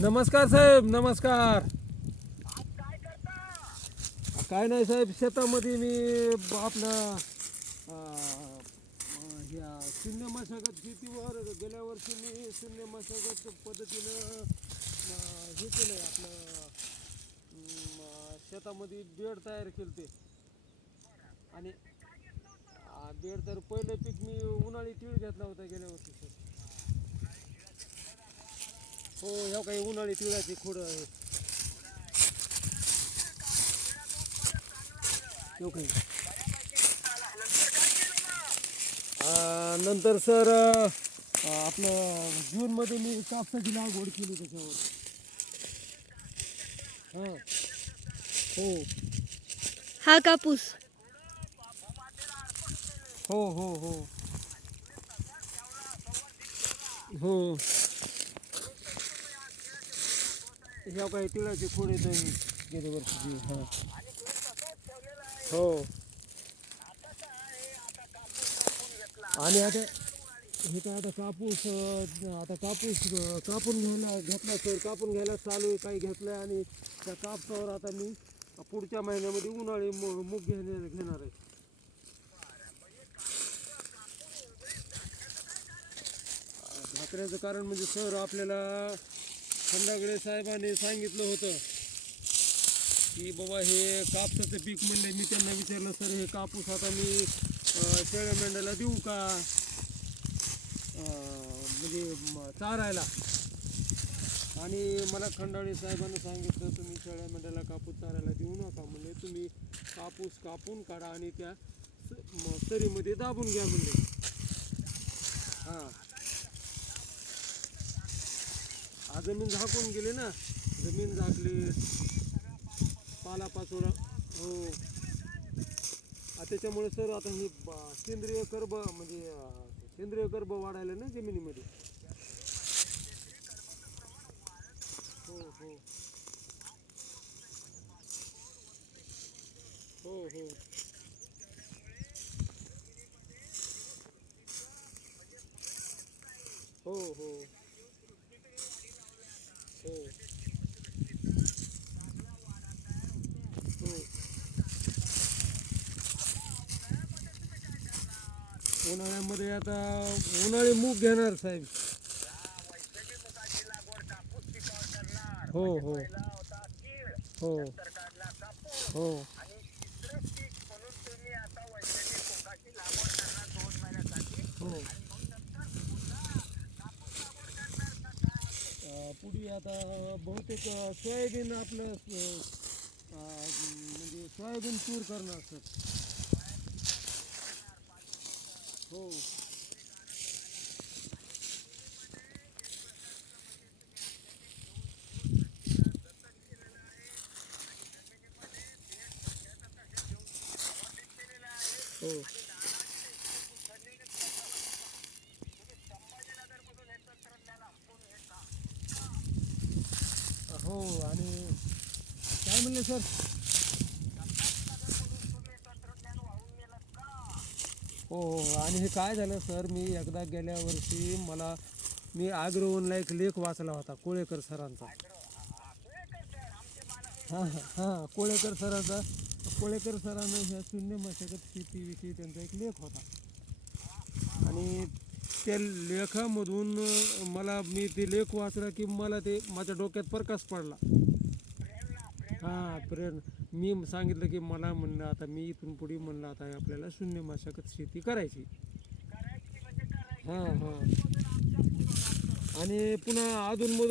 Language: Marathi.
नमस्कार साहेब, नमस्कार. काय नाही साहेब, शेतामध्ये मी आपला ह्या शून्य मशागत शेतीवर गेल्या वर्षी मी शून्य मशागत पद्धतीनं हे केलं आहे आपलं. शेतामध्ये बेड तयार केलं ते. आणि बेड तर पहिलं पीक मी उन्हाळी तीळ घेतला होता गेल्या वर्षी सर. हो, ह्या काही उन्हाळी तिळाची खोडं आहे. ओके. नंतर सर आपलं जूनमध्ये मी कापसाची लागवड केली त्याच्यावर. हां. हो हा कापूस. हो हो हो हो. ह्या काही तिळाची खोड येत गेल्या वर्षीची. हां. हो. आणि आता हे काय आता कापूस कापून घ्यायला घेतला सर. कापून घ्यायला चालू आहे, काही घेतलं आहे. आणि त्या कापसावर आता मी पुढच्या महिन्यामध्ये उन्हाळी मूग घेणार आहे. भाकऱ्याचं कारण म्हणजे सर आपल्याला खंडागळे साहेबांनी सांगितलं होतं की बाबा हे कापसाचं पीक म्हणले. मी त्यांना विचारलं, सर हे कापूस आता मी शेळ्या मेंढ्याला देऊ का, म्हणजे चारायला. आणि मला खंडाळे साहेबांनी सांगितलं, तुम्ही शेळ्या मेंढ्याला कापूस चारायला देऊ नका म्हणले. तुम्ही कापूस कापून काढा आणि त्या सरीमध्ये दाबून घ्या म्हणले. हां. जमीन झाकून गेली ना, जमीन झाकली, पालापाचोळा. हो. त्याच्यामुळे सर आता ही सेंद्रिय कर्ब म्हणजे सेंद्रिय कर्ब वाढायला ना जमिनीमध्ये. हो हो हो हो हो हो हो हो. उन्हाळ्यामध्ये आता उन्हाळी मूग घेणार साहेब. हो हो हो हो हो. पुढे आता बहुतेक सोयाबीन आपलं म्हणजे सोयाबीन तूर करणार सर. हो हो हो. आणि काय म्हणले सर. हो हो. आणि हे काय झालं सर, मी एकदा गेल्या वर्षी मी ॲग्रोवनला एक लेख वाचला होता कोळेकर सरांचा. हां हां हां. कोळेकर सरांनं ह्या शून्य मशागत शेतीविषयी त्यांचा एक लेख होता. आणि त्या लेखामधून मी ते लेख वाचला की मला ते माझ्या डोक्यात प्रकाश पडला. हां, प्रेरणा. मी सांगितलं की मला म्हणलं आता मी इथून पुढे म्हणलं आता आपल्याला शून्य मशागत शेती करायची. हां हां. आणि पुन्हा अधूनमधून